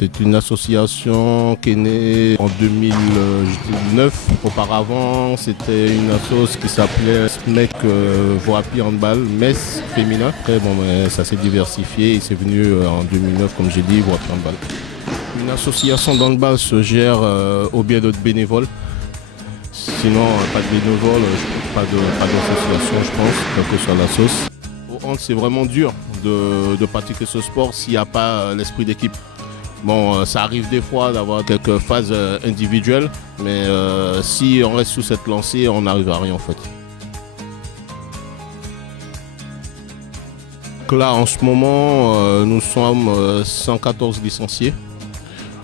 C'est une association qui est née en 2009. Auparavant, c'était une association qui s'appelait SMEC Voapi Handball, Metz féminin. Après, ça s'est diversifié et c'est venu en 2009, comme j'ai dit, Voapi Handball. Une association d'handball se gère au biais de bénévoles. Sinon, pas de bénévoles, pas d'association, je pense, quelle que soit la sauce. Au hand, c'est vraiment dur de pratiquer ce sport s'il n'y a pas l'esprit d'équipe. Bon, ça arrive des fois d'avoir quelques phases individuelles, mais si on reste sous cette lancée, on n'arrive à rien en fait. Donc là, en ce moment, nous sommes 114 licenciés.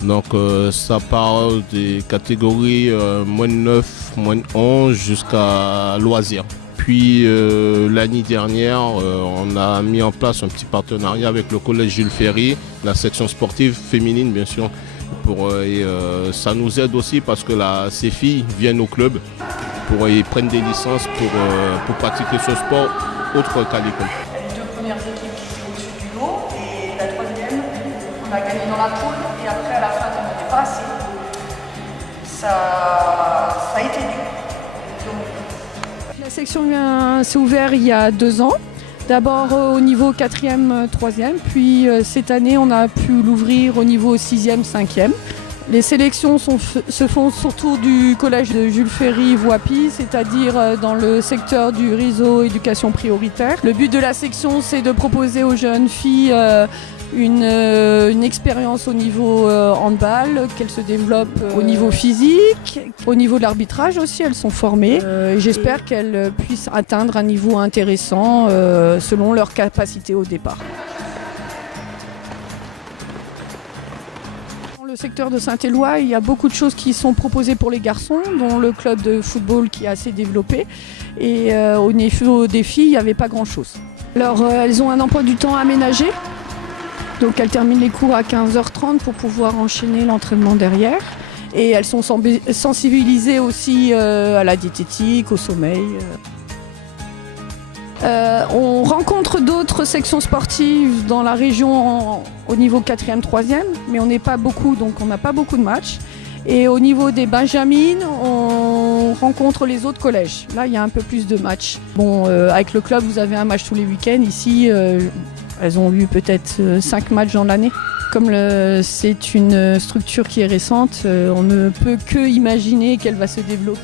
Donc ça parle des catégories moins de 9, moins de 11 jusqu'à loisirs. Puis l'année dernière, on a mis en place un petit partenariat avec le collège Jules Ferry, la section sportive féminine bien sûr. Ça nous aide aussi parce que ces filles viennent au club, ils prennent des licences pour pratiquer ce sport autre qu'à l'école. Les deux premières équipes qui jouent au-dessus du lot et la troisième, on a gagné dans la poule et après à la fin on n'était pas assez. Ça a été dur. La section s'est ouverte il y a 2 ans, d'abord au niveau 4e, 3e, puis cette année on a pu l'ouvrir au niveau 6e, 5e. Les sélections se font surtout du collège de Jules Ferry Voapi, c'est-à-dire dans le secteur du réseau éducation prioritaire. Le but de la section, c'est de proposer aux jeunes filles une expérience au niveau handball, qu'elles se développent au niveau physique, au niveau de l'arbitrage aussi, elles sont formées. J'espère qu'elles puissent atteindre un niveau intéressant selon leurs capacités au départ. Dans le secteur de Saint-Éloi, il y a beaucoup de choses qui sont proposées pour les garçons, dont le club de football qui est assez développé. Et au niveau des filles, il n'y avait pas grand-chose. Alors, elles ont un emploi du temps aménagé. Donc elles terminent les cours à 15h30 pour pouvoir enchaîner l'entraînement derrière. Et elles sont sensibilisées aussi à la diététique, au sommeil. On rencontre d'autres sections sportives dans la région au niveau 4e, 3e, mais on n'est pas beaucoup, donc on n'a pas beaucoup de matchs. Et au niveau des benjamines, on rencontre les autres collèges. Là, il y a un peu plus de matchs. Bon, avec le club, vous avez un match tous les week-ends. Ici, elles ont eu peut-être 5 matchs dans l'année. Comme c'est une structure qui est récente, on ne peut que imaginer qu'elle va se développer.